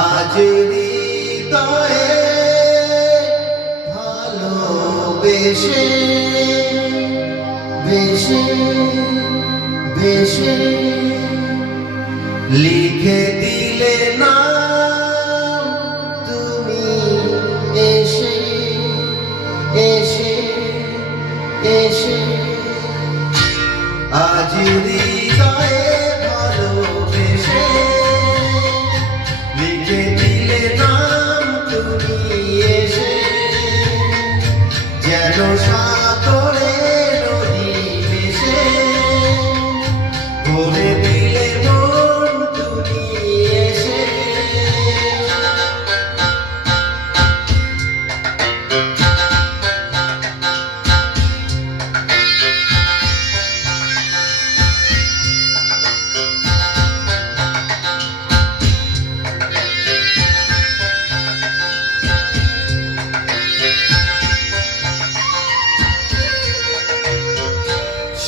আজ হৃদয়ে ভালোবেসে বেশে বেশে লিখে দি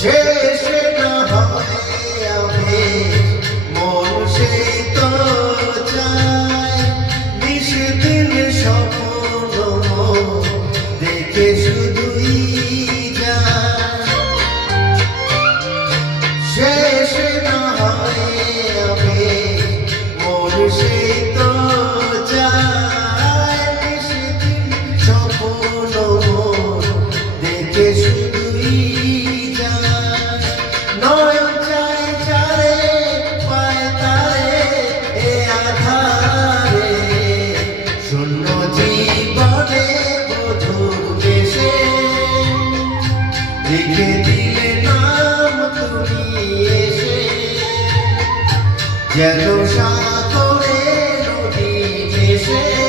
শেষে না হবে আবেশ, মন সেই তো চায়। নিশিদিন স্বপ্ন দেখে শুধুই যায়। না হবে আবেশ, মন সেই তো চায়। যেন সাগরে নদী ভেসে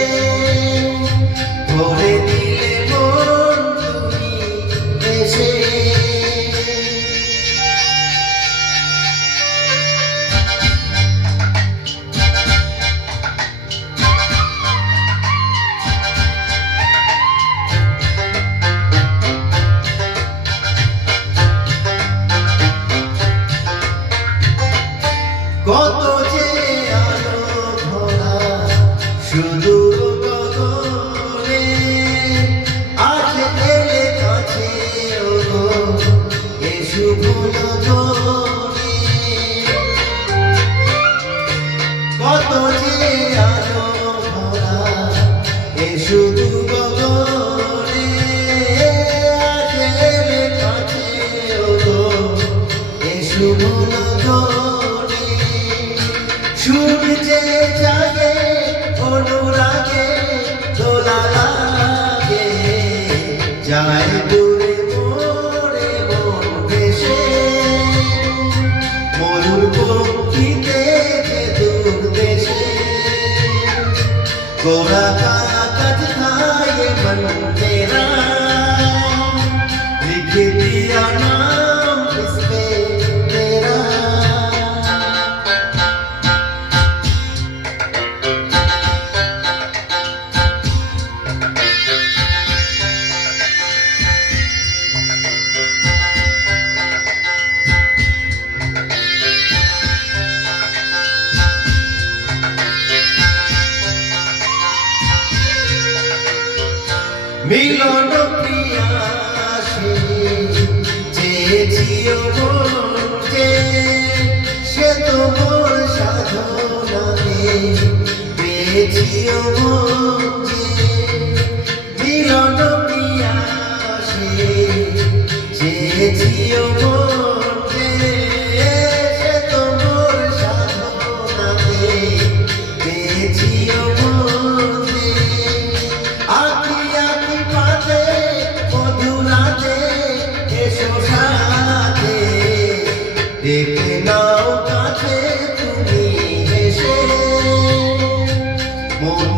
শুভন তোরে সূর্যে জাগে, অনুরাগে দোলা লাগে। মন ভেসে। ময়ূর পক্ষীতে দেশে। গোরা কাজ খায় মন তেরা দিয়া না মিলন প্রিয়াসে চেয়েছিও যে সে তো মোর সাধনাকে পেয়েছিও মন